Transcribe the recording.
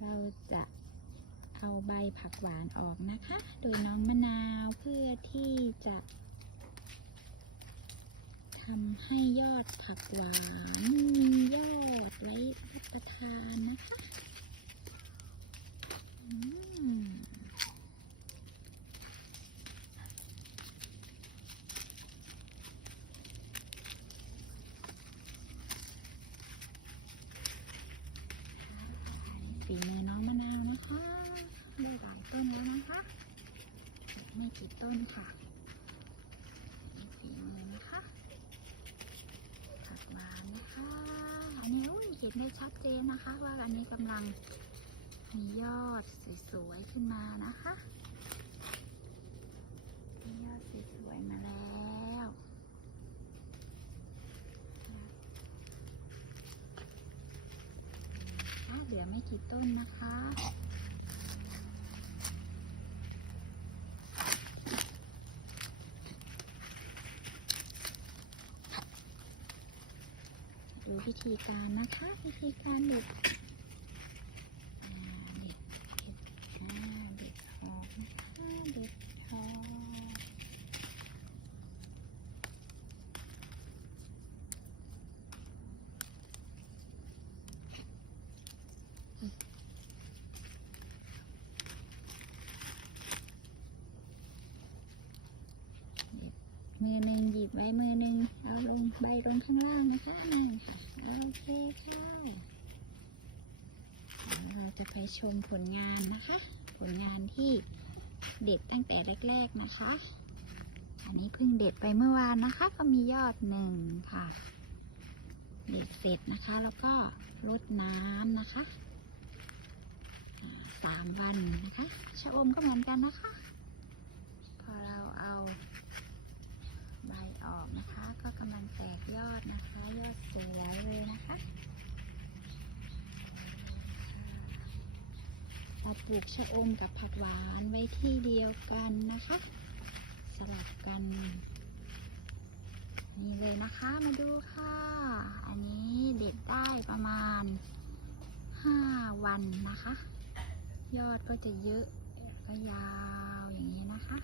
เราจะเอาใบผักหวานออกนะคะ โดยน้องมะนาวเพื่อที่จะทำให้ยอดผักหวานมียอดไว้รับประทานนะคะอืม ฝีมือน้องมะนาวนะคะได้หลายต้นแล้วนะคะไม่กี่ต้นค่ะฝีมือนะคะผักหวานนะคะ อันนี้อุ้ยเห็นได้ชัดเจนนะคะ ว่าอันนี้กำลังมียอดสวยๆขึ้นมานะคะมียอดสวยๆมาแล้วอะเห ลือไม่กี่ต้นนะคะ ดูวิธีการนะคะ วิธีการเด็ดอ่าเด็ดเด็ดอ่าเด็ดออกนะคะเด็ดออกมือหนึ่งหยิ บไว้มือหนึ่งเอาลงใบลงข้างล่างนะคะนั่นค่ะโอเคค่ะเดี๋ยวเราจะไปชมผลงานนะคะ ผลงานที่เด็ดตั้งแต่แรก ๆนะคะ อันนี้เพิ่งเด็ดไปเมื่อวานนะคะ ก็มียอดหนึ่งค่ะ เด็ดเสร็จนะคะ แล้วก็รดน้ำนะคะสามวันนะคะชะอมก็เหมือนกันนะคะ พอเราเอาใบออก นะคะ ก็กำลังแตกยอดนะคะ ยอดสวยเลยนะคะ เราปลูกชะอมกับผักหวานไว้ที่เดียวกันนะคะ สลับกัน นี่เลยนะคะ มาดูค่ะ อันนี้เด็ดได้ประมาณ 5 วันนะคะ ยอดก็จะเยอะก็ยาวอย่างนี้นะคะ